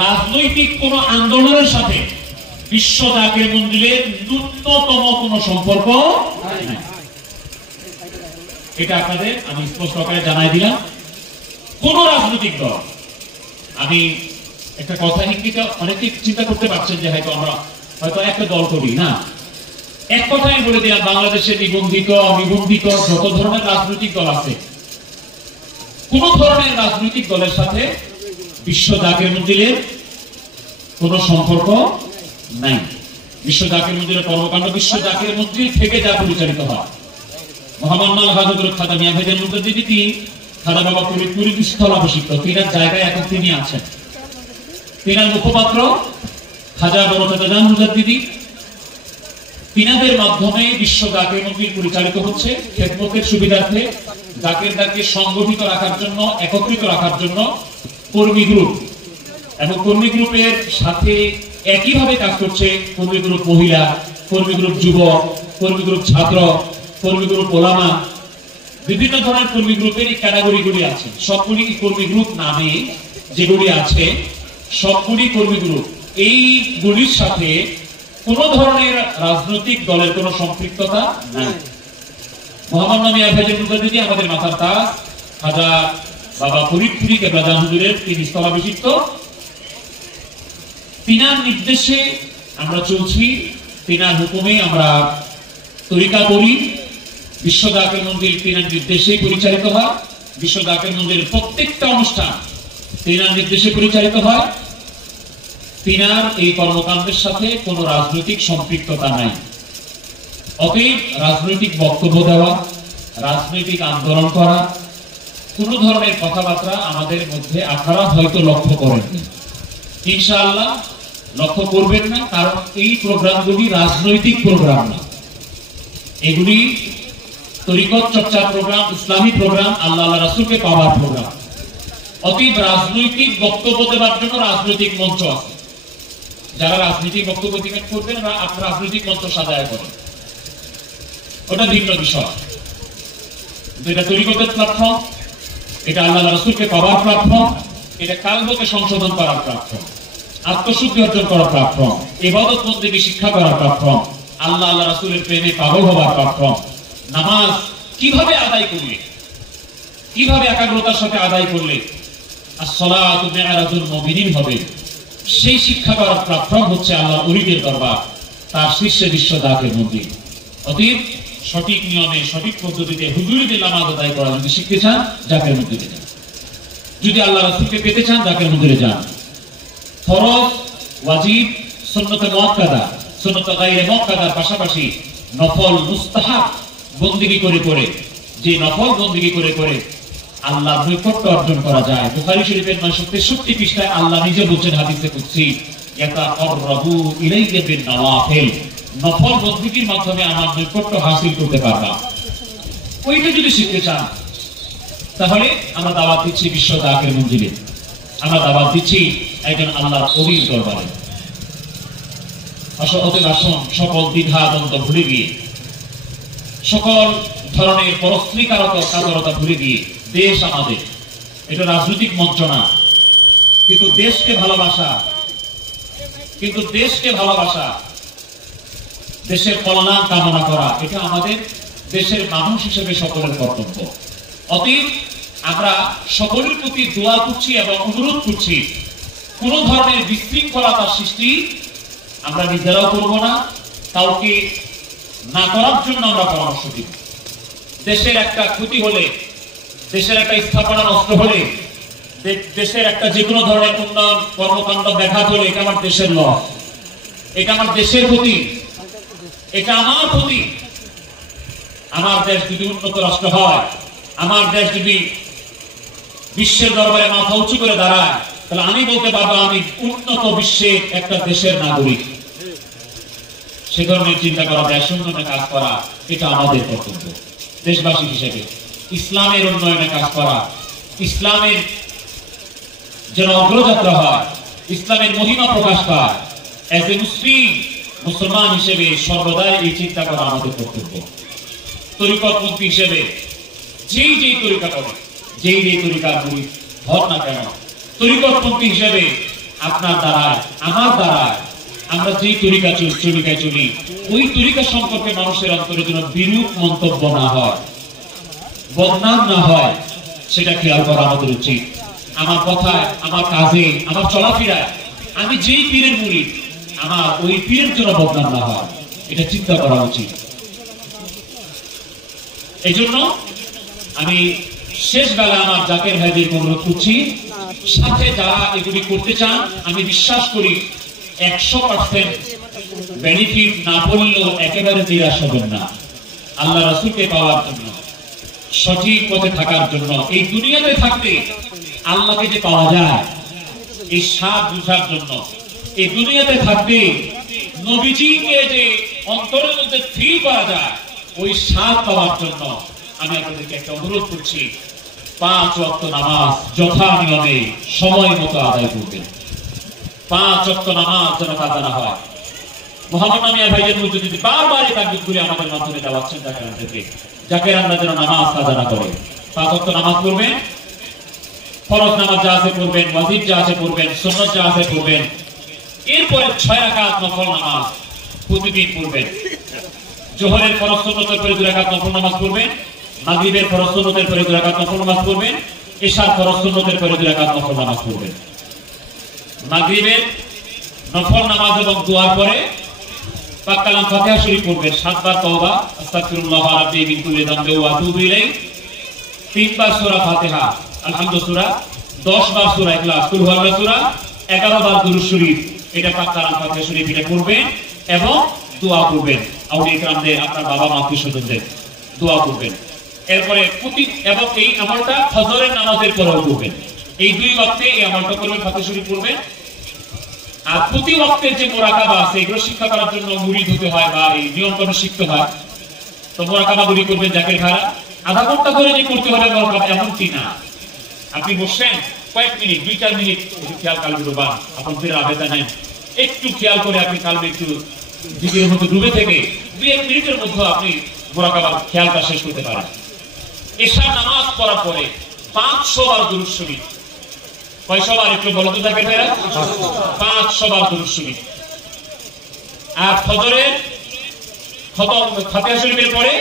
রাজনৈতিক কোন আন্দোলনের সাথে বিশ্ব জাকের মঞ্জিলের ন্যূনতম কোন সম্পর্ক নাই। এটা আপনাদের আমি স্পষ্ট আকারে জানাই দিলাম। কোন রাজনৈতিক দল, আমি একটা কথা ইঙ্গিতে অনেকে চিন্তা করতে পারছেন যে হয়তো আমরা হয়তো একটা দল করি না, এক কথাই বলে দিলাম, বাংলাদেশে নিবন্ধিত অনিবন্ধিত যত ধরনের রাজনৈতিক দল আছে, কোন ধরনের রাজনৈতিক দলের সাথে বিশ্ব জাকের মঞ্জিলের কোন সম্পর্ক নাই। বিশ্ব জাকের মঞ্জিলের কর্মকাণ্ড বিশ্ব জাকের মঞ্জিল থেকে যা পরিচালিত হয়। মহামান্নাল হাজরতুল খাজা মিয়া ভাইজান মুজাদ্দিদি, তিনি খাজা বাবা ফরিদপুরের স্থলাভিষিক্ত, তিনার জায়গায় এখন তিনি আছেন। তিনার মুখপাত্র খাজা বড়চাচা মুজাদ্দিদি, তিনাদের মাধ্যমে বিশ্ব জাকের মঞ্জিল পরিচালিত হচ্ছে খেদমতের সুবিধার্থে, জাকেরদারকে সংগঠিত রাখার জন্য, একত্রিত রাখার জন্য কর্মী গ্রুপ, এবং কর্মী গ্রুপের সাথে একইভাবে কাজ করছে কর্মী গ্রুপ মহিলা, কর্মী গ্রুপ যুবক, কর্মী গ্রুপ ছাত্র, কর্মী গ্রুপ ওলামা, বিভিন্ন ধরনের কর্মী গ্রুপের এই ক্যাটাগরিগুলি আছে। সবগুলি কর্মী গ্রুপ নামে যেগুলি আছে, সবগুলি কর্মী গ্রুপ, এইগুলির সাথে কোন ধরনের রাজনৈতিক দলের কোন সম্পৃক্ততা নাই। মোহাম্মদ মিয়া ভাইজান মুজাদ্দিদি আমাদের মাথার তাজ, খাজা বাবা ফরিদপুরি কেবলা হুজুরের তিনি স্থলাভিষিক্ত, তিনার নির্দেশে আমরা চলছি, তিনার হুকুমে আমরা তরিকা করি। বিশ্ব জাকের মঞ্জিল তিনার নির্দেশে পরিচালিত হয়। বিশ্ব জাকের মঞ্জিলের প্রত্যেকটা অনুষ্ঠান তিনার নির্দেশে পরিচালিত হয়। তিনার এই কর্মকাণ্ডের সাথে কোনো রাজনৈতিক সম্পৃক্ততা নাই। অতএব রাজনৈতিক বক্তব্য দেওয়া, রাজনৈতিক আন্দোলন করা, কোন ধরনের কথাবার্তা আমাদের মধ্যে আপনারা হয়তো লক্ষ্য করেননি, ইনশাআল্লাহ লক্ষ্য করবেন না, কারণ এই প্রোগ্রামগুলি রাজনৈতিক প্রোগ্রাম না, এগুলি তরিকত চর্চার প্রোগ্রাম, ইসলামী প্রোগ্রাম, আল্লাহ রাসূলকে পাওয়ার প্রোগ্রাম। অতএব রাজনৈতিক বক্তব্য দেওয়ার জন্য রাজনৈতিক মঞ্চ আছে। যারা রাজনৈতিক বক্তব্য দিবেন করবেন বা আপনার রাজনৈতিক মঞ্চ সাজায় করেন, ওটা ভিন্ন বিষয়। এটা তরিকতের প্ল্যাটফর্ম, এটা আল্লাহ রাসূলকে পাওয়ার প্ল্যাটফর্ম, এটা কালবকে সংশোধন করার প্ল্যাটফর্ম, আত্মশুদ্ধি অর্জন করার প্ল্যাটফর্ম, ইবাদত বন্দেগী শিক্ষা করার প্ল্যাটফর্ম, আল্লাহ রাসূলের প্রেমে পাগল হওয়ার প্ল্যাটফর্ম। নামাজ কিভাবে আদায় করলে, কিভাবে একাগ্রতার সাথে আদায় করলে আসসালাতু মি'রাজুল মুমিনিন হবে, সেই শিক্ষা করার প্ল্যাটফর্ম হচ্ছে আল্লাহর ওলিদের দরবার, তার শীর্ষে বিশ্ব জাকের মঞ্জিল। অতএব সঠিক নিয়মে, সঠিক পদ্ধতিতে হুজুরদের নামাজ আদায় করা যদি শিখতে চান, জাকের মঞ্জিলে যান। যদি আল্লাহ রাসূলকে পেতে চান, জাকের মঞ্জিলে যান। ফরজ, ওয়াজিব, সুন্নত মুআক্কাদা, সুন্নত গায়রে মুআক্কাদার পাশাপাশি নফল, মুস্তাহাব বন্দেগী করে করে, যে নফল বন্দেগী করে করে আল্লাহর নৈকট্য অর্জন করা যায়। বুখারী শরীফের 963 পৃষ্ঠায় আল্লাহ নিজে বলছেন হাদিসে কুদসি, ইয়াতাকাররাবু ইলাইয়া বিন নওয়াফিল, নফল বন্দেগীর মাধ্যমে আমার নৈকট্য হাসিল করতে পারবা। ওইটা যদি শিখতে চান, তাহলে আমরা দাওয়াত দিচ্ছি বিশ্ব জাকের মঞ্জিলে, আমরা দাওয়াত দিচ্ছি একজন আল্লাহর ওলির দরবারে। অতএব আসুন সকল দ্বিধা দ্বন্দ্ব ভুলে গিয়ে, সকল ধরনের পরস্ত্রীকারতা ভুলে গিয়ে, দেশ আমাদের, এটা রাজনৈতিক মঞ্চ না, কিন্তু দেশকে ভালোবাসা, দেশের কল্যাণ কামনা করা, এটা আমাদের দেশের মানুষ হিসেবে সকলের কর্তব্য। অতএব আমরা সকলের প্রতি দোয়া করছি এবং অনুরোধ করছি, কোন ধরনের বিশৃঙ্খলতার সৃষ্টি আমরা নিজেরাও করব না, কাউকে না করার জন্য আমরা পরামর্শ দিব। দেশের একটা ক্ষতি হলে, দেশের একটা স্থাপনা নষ্ট হলে, দেশের একটা যে কোনো ধরনের উন্নয়ন কর্মকাণ্ড ব্যাঘাত হলে, এটা আমার দেশের লস, এটা আমার দেশের ক্ষতি, এটা আমার ক্ষতি। আমার দেশ যদি উন্নত রাষ্ট্র হয়, আমার দেশ যদি বিশ্বের দরবারে মাথা উঁচু করে দাঁড়ায়, তাহলে আমি বলতে পারবো আমি উন্নত বিশ্বের একটা দেশের নাগরিক। সে ধরনের চিন্তা করা, দেশ উন্নয়নে কাজ করা, এটা আমাদের কর্তব্য দেশবাসী হিসেবে। ইসলামের উন্নয়নে কাজ করা, ইসলামের যেন অগ্রযাত্রা হয়, ইসলামের মহিমা প্রকাশ পায়, এজ এ মুসলমান হিসেবে সর্বদাই এই চিন্তা করা আমাদের কর্তব্য। তরিকতপন্থী হিসেবে যেই তরিকা করে, যেই তরিকার মুরিদ হন না কেন, তরিকতপন্থী হিসেবে আপনার দ্বারায় আমার দ্বারায় আমরা যেই তরিকায় চলি ওই তরিকা সম্পর্কে মানুষের অন্তরে যেন বিরূপ মন্তব্য না হয়, বদনাম না হয়, সেটা খেয়াল করা আমাদের উচিত। আমার কথায়, আমার কাজে, আমার চলাফেরায় আমি যেই পীরের মুরিদ, আমার ওই পীরের জন্য বদনাম না হয়, এটা চিন্তা করা উচিত। এই জন্য আমি শেষ বেলা আমার জাকের ভাইদের অনুরোধ করছি, সাথে যারা এগুলি করতে চান, আমি বিশ্বাস করি 100% বেনিফিট না পড়লেও একেবারে নিরাশ হবেন না। আল্লাহ রাসূলকে পাওয়ার জন্য, সঠিক পথে থাকার জন্য, এই দুনিয়াতে থাকতে আল্লাহকে যে পাওয়া যায় এই স্বাদ বুঝার জন্য, এই দুনিয়াতে থাকতে নবীজিকে যে অন্তরের মধ্যে ফিল করা যায় ওই স্বাদ পাওয়ার জন্য আমি আপনাদেরকে একটা অনুরোধ করছি, 5 ওয়াক্ত নামাজ যথা নিয়মে সময় মতো আদায় করবেন। 5 ওয়াক্ত নামাজ যেন কাজা না হয়। মোহাম্মদ নামিয়া ভাইয়ের মধ্যে যদি বারবার এই তাকবীরগুলি আমাদের মাধ্যমে দেওয়াচ্ছেন জাকেরানদেরকে, জাকেরানরা যেন নামাজ কাজা না করে। 5 ওয়াক্ত নামাজ পড়বেন, ফরজ নামাজ যা আছে পড়বেন, ওয়াজিব যা আছে পড়বেন, সুন্নাত যা আছে পড়বেন। এরপরে 6 রাকাত নফল নামাজ প্রতিদিন পড়বেন। জোহরের ফরজ সুন্নতের পরে 2 রাকাত নফল নামাজ পড়বেন, মাগরিবের ফরজ সুন্নতের পরে 2 রাকাত নফল নামাজ পড়বেন, ইশার ফরজ সুন্নতের পরে 2 রাকাত নফল নামাজ পড়বেন। মাগরিবের নফল নামাজ এবং দোয়ার পরে পাক কালাম ফাতিহা শরীফ পড়বেন, 7 বার তওবা, আস্তাগফিরুল্লাহ রাব্বি মিন কুল্লি যামবি ওয়া আতুবু ইলাইহি, 3 বার সূরা ফাতিহা, আলহামদুলিল্লাহ সূরা, 10 বার সূরা ইখলাস, কুল হুয়াল্লাহু সূরা, 11 বার দুরূদ শরীফ, এটা পাক কালাম ফাতিহা শরীফ এটা পড়বেন এবং দোয়া করবেন। আউলিয়া কিরামদের, আপনার বাবা মা আত্মীয়স্বজনদের দোয়া করবেন। এরপরে এবং এই আমলটা ফজরের নামাজের পরেও করবেন। এই 2 ওয়াক্তে এই আমলটা করবেন, ফাতিহা শরীফ পড়বেন। আর প্রতি ওয়াক্তের যে মুরাকাবা আছে এগুলো শিক্ষা করার জন্য মুরিদ হতে হয় বা এই নিয়মকানুন শিখতে হয়। তো মুরাকাবাগুলি করবেন জাকের ভাইরা, আধা ঘন্টা ধরে যে করতে হবে মুরাকাবা এমনটি না। আপনি বসেন কয়েক মিনিট, 2-4 মিনিট খেয়াল কালবে ডুবান, আপন ফিরে আবেদা নেন, একটু খেয়াল করে আপনি কালবে একটু জিকিরের মধ্যে ডুবে থেকে 2-1 মিনিটের মধ্যে আপনি মুরাকাবার খেয়ালটা শেষ করতে পারেন। এশার নামাজ পড়ার পরে 500 বার দুরূদ শরীফ, কয়শো বার একটু বলো তো জাকের ভাইরা? 500 বার দুরূদ শরীফ। আর ফজরের খতম ফাতিহা শরীফের পরে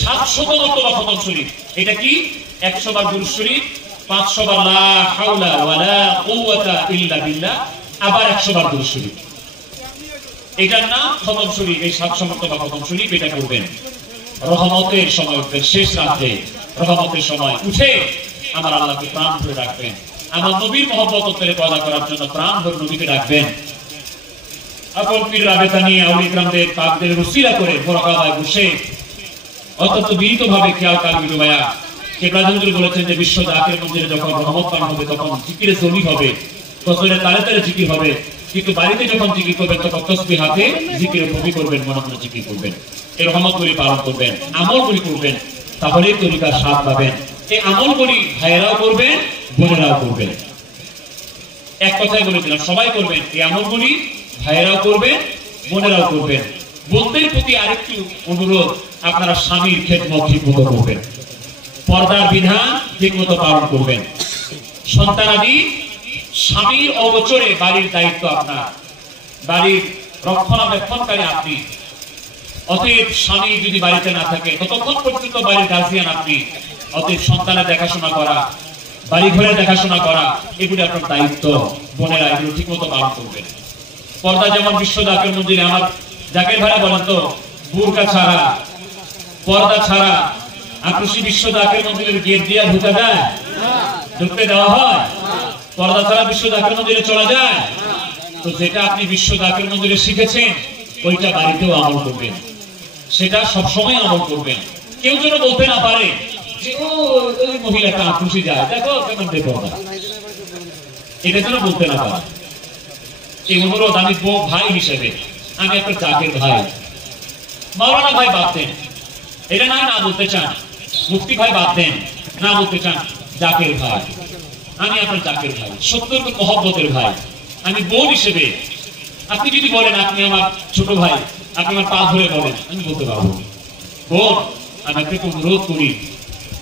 700 মর্তবা খতম শরীফ, এটা কি 100 বার দুরূদ শরীফ, 500 বার লা হাওলা ওয়ালা কুওয়াতা ইল্লা বিল্লাহ, আবার 100 বার দুরূদ শরীফ। এটার নাম খতম শরীফ। এই 700 মর্তবা খতম শরীফ এটা করবেন। রহমতের সময় উঠবেন, শেষ রাতে রহমতের সময় উঠে আমার আল্লাহকে প্রাণ ভরে রাখবেন, আমার নবীর মহব্বত অন্তরে পয়দা করার জন্য প্রাণ ভরে নবীকে রাখবেন। আপন পীর রাবেতা নিয়ে আউলিয়া কিরামদের পাকদের উসিলা করে মুরাকাবায় বসে অত্যন্ত বিনীতভাবে খেয়াল কালবি ডুবায়া কেবলা হুজুর বলেছেন যে বিশ্ব জাকের মন্দিরে যখন রহমত পান হবে তখন জিকিরে জমি হবে, তসবিহে তালে তালে জিকির হবে, কিন্তু বাড়িতে যখন জিকির করবেন তখন তসবিহ হাতে জিকিরে কবি করবেন, মনে মনে জিকির করবেন। এই রহমতগুলি পালন করবেন, আমলগুলি করবেন, তাহলে তরিকার স্বাদ পাবেন। এই আমলগুলি ভাইয়েরাও করবেন, বোনেরাও করবেন। এক কথাই বলেছিলাম সবাই করবেন এই আমলগুলি, ভাইয়েরাও করবেন, বোনেরাও করবেন। বোনদের প্রতি আরেকটু অনুরোধ, আপনারা স্বামীর খেদমত ঠিকমতো করবেন, পর্দার বিধান ঠিকমতো পালন করবেন। সন্তানাদি স্বামীর অগোচরে বাড়ির দায়িত্ব আপনার, বাড়ির রক্ষণাবেক্ষণকারী আপনি। অতএব স্বামী যদি বাড়িতে না থাকে ততক্ষণ পর্যন্ত বাড়ির গার্জিয়ান আপনি। অতএব সন্তানের দেখাশোনা করা, বাড়ি ঘরে দেখাশোনা করা, এগুলি আপনার দায়িত্ব। বোনেরা এগুলো ঠিক মতো পালন করবেন। পর্দা যেমন বিশ্ব জাকের মন্দিরে, আমার জাকের ভাইরা বলেন তো, বুরকা ছাড়া, পর্দা ছাড়া আকৃষি বিশ্ব জাকের মন্দিরের গেট দিয়ে ঢুকা যায়? ঢুকতে দেওয়া হয়? পর্দা ছাড়া বিশ্ব জাকের মন্দিরে চলা যায়? তো যেটা আপনি বিশ্ব জাকের মন্দিরে শিখেছেন ওইটা বাড়িতেও আমল করবেন, সেটা সবসময় আমল করবেন। কেউ যেন বলতে না পারে যে ওই মহিলাটা খুশি যায়, দেখো কেমন দেখো না, এটা যেন বলতে না পারে। এই অনুরোধ আমি ভাই হিসেবে, আমি একটা জাকের ভাই, মাওলানা ভাই বাদ দেন, এটা না না বলতে চান, মুফতি ভাই বাদ দেন, না বলতে চান, জাকের ভাই, আমি আপনার জাকের ভাই, সত্যের মহব্বতের ভাই। আমি বোন হিসেবে আপনি যদি বলেন আপনি আমার ছোট ভাই, আপনি আমার পা ধরে বলেন, আমি বলতে পারবো বোন, আমি আপনাকে অনুরোধ করি,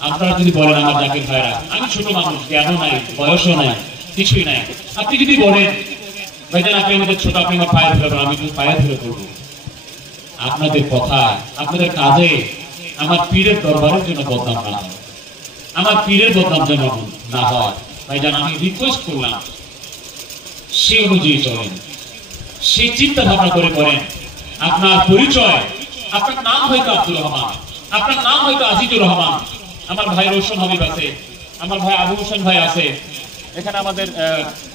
আপনারা যদি বলেন আমার জাকের ভাইরা, আমি ছোট মানুষ, জ্ঞানও নাই, বয়সও নাই, কিছুই নাই। আপনি যদি বলেন ভাইজান আপনি আমাদের ছোট, আপনি আমার পায়ে ধরে, আমি কিন্তু পায়ে ধরে করবো, আপনাদের কথা আপনাদের কাজে আমার পীরের দরবারের জন্য বদনাম না হয়, আমার পীরের বদনাম যেন না হয়। ভাইজান আমি রিকোয়েস্ট করলাম সেই অনুযায়ী চলেন, সেই চিন্তা ভাবনা করে করেন। আপনার পরিচয়, আপনার নাম হয়তো আব্দুর রহমান, আপনার নাম হয়তো আজিজুর রহমান, আমার ভাই রোশন হাবিব আছে, আমার ভাই আবু হোসেন ভাই আছে, এখানে আমাদের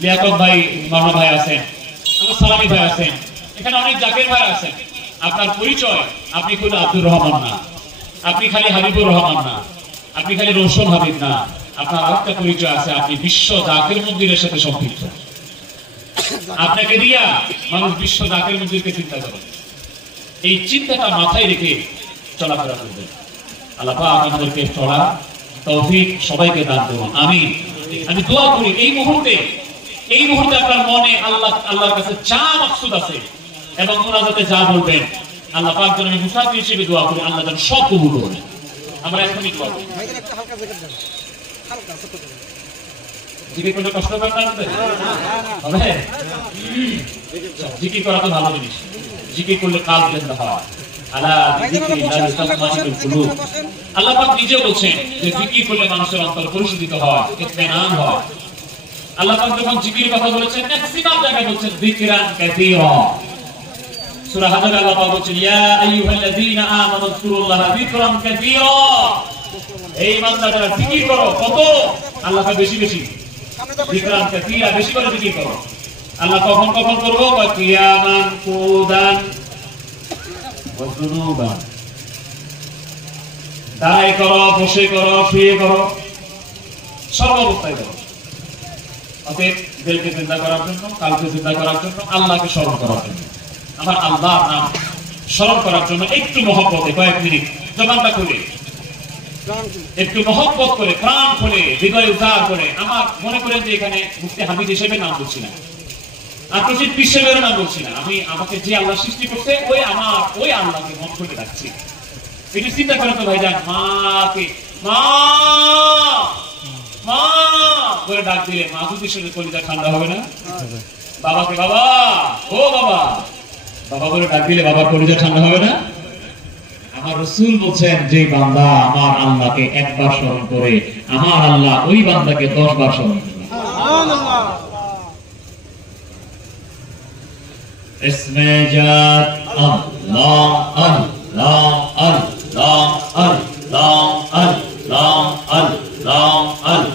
লিয়াকত ভাই মামা ভাই আছেন, আমার সালামি ভাই আছেন, এখানে অনেক জাকির ভাই আছেন। আপনার পরিচয় আপনি শুধু আব্দুর রহমান না, আপনি খালি হাবিবুর রহমান না, আপনি খালি রোশন হাবিব না, আপনার আরেকটা পরিচয় আছে, আপনি বিশ্ব জাকির মন্দিরের সাথে সম্পৃক্ত। আপনাকে দিয়া মানুষ বিশ্ব জাকির মন্দিরকে চিন্তা করে, এই চিন্তাটা মাথায় রেখে চলাফেরা করবেন। আল্লাহ পাক আমাদেরকে চলা তৌফিক সবাইকে দান করুন, আমিন। আমি দোয়া করি এই মুহূর্তে আপনার মনে আল্লাহর কাছে যা মাকসুদ আছে এবং মুনাজাতে যা বলবেন, আল্লাহ পাক যেন মুসাফির হিসেবে দোয়া করি, আল্লাহ যেন সব কবুল করেন। আমরা এখনই দোয়া করি। জিকির করলে কষ্ট হবে না? জিকির করা তো ভালো জিনিস, জিকির করলে কাল জেন্দা হয়। আল্লাহ পাক নিজে বলছেন যে জিকির করলে মানুষের অন্তর পরিশোধিত হয়, ইতমিনান হয়। আল্লাহ পাক যখন জিকিরের কথা বলেছেন ম্যাক্সিমাম জায়গায় বলছেন যিকরান কাসীরা। সূরা হাজর আল্লাহ পাক বলছেন ইয়া আইয়ুহাল্লাযীনা আমানু যিকুরুল্লাহা যিকরান কাসীরা, এই বান্দারা জিকির করো, কত? আল্লাহ পাক বেশি বেশি যিকরান কাসীরা, বেশি করে জিকির করো। আল্লাহ কখন কখন করব? কিয়ামান কুদান ওয়া যুনুবান, দাঁড়ায় করো, বসে করো, শুয়ে করো, সর্ব অবস্থায় করো। অতএব দিলকে চিন্তা করার জন্য, কালকে চিন্তা করার জন্য, আল্লাহকে স্মরণ করার জন্য, আমার আল্লাহর নাম স্মরণ করার জন্য একটু মহব্বতে কয়েক মিনিট জবানটা খুলে, একটু মহব্বত করে, প্রাণ খুলে, হৃদয় উজাড় করে, আমার মনে করেন যে এখানে মুফতি হামিদ হিসেবে নাম বলছি না, আত্মজিৎ বিশ্বের নাম বলছি না, আমি আমাকে যে আল্লাহ সৃষ্টি করছে ওই আল্লাহকে মন করে ডাকছি। একটু চিন্তা করেন তো ভাইজান, মাকে মা মা করে ডাক দিলে মা যদি শুনে কলিজা ঠান্ডা হবে না? বাবাকে বাবা, ও বাবা, বাবা করে ডাক দিলে বাবার কলিজা ঠান্ডা হবে না? আমার রাসূল বলছেন যে বান্দা আমার আল্লাহকে একবার স্মরণ করে, আমার আল্লাহ ওই বান্দাকে 10 বার স্মরণ করে। সুবহানাল্লাহ। ইসমে জাত আল্লাহ আল্লাহ আল্লাহ আল্লাহ আল্লাহ আল্লাহ আল্লাহ